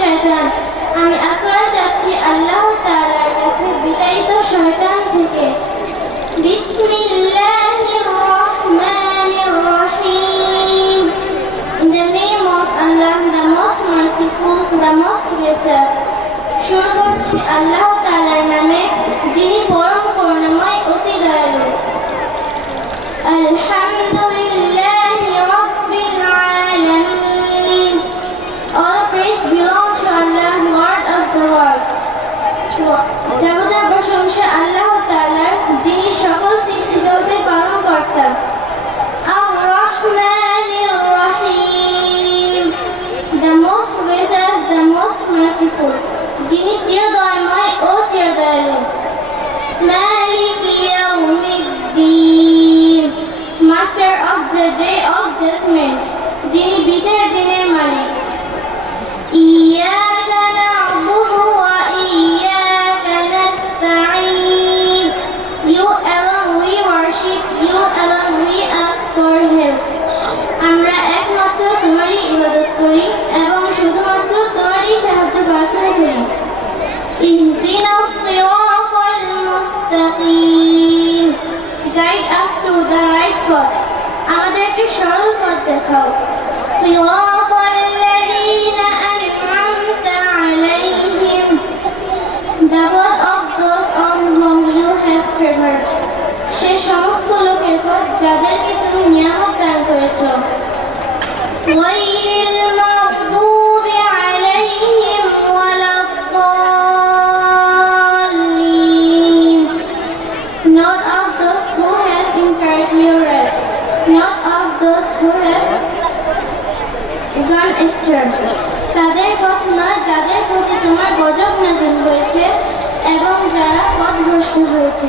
শয়তান। আমি আশ্রয় চাচ্ছি আল্লাহ তাআলার কাছে বিতাড়িত শয়তান থেকে। বিসমিল্লাহির রহমানির রহিম। In the name of Allah, the most merciful, the most gracious. শুরু করছি আল্লাহ তাআলার নামে, যিনি পরম করুণাময়, অতি দয়ালু। আলহামদুলিল্লাহি রাব্বিল আলামিন। All praise belongs to Allah, Lord of the worlds. যাবতীয় প্রশংসা আল্লাহ তাআলার, যিনি সকল সৃষ্টি জগতের পালনকর্তা। আর-রহমানির রহিম, the most gracious, the most merciful, যিনি চিরদয়াময় ও চিরদয়ালু। মালিকি ইয়াউমিদ্দিন, master of the day of judgment, যিনি বিচারের দিনের মালিক। ইয়্যাকা না'বুদু ওয়া ইয়্যাকা নাস্তাঈন, you alone we worship, you alone we ask for help. আমরা একমাত্র তোমারই ইবাদত করি এবং শুধুমাত্র তোমারই সাহায্য প্রার্থনা করি। ইহদিনাস সিরাতাল মুস্তাকিম, guide us to the right path, আমাদেরকে সরল পথ দেখাও। সিরাতাল্লাযীনা আন'আমতা আলাইহিম, the path of those on whom you have favored, সে সমস্ত লোকের পথ যাদেরকে তুমি নিয়ামত দান করেছো। গায়রিল মাগদুবি আলাইহিম ওয়ালাদ-দাল্লিন, not of those who have incurred your wrath, not of those who have gone astray, তাদের পথ নয় যাদের প্রতি তোমার গজব নাযিল হয়েছে এবং যারা পথভ্রষ্ট হয়েছে।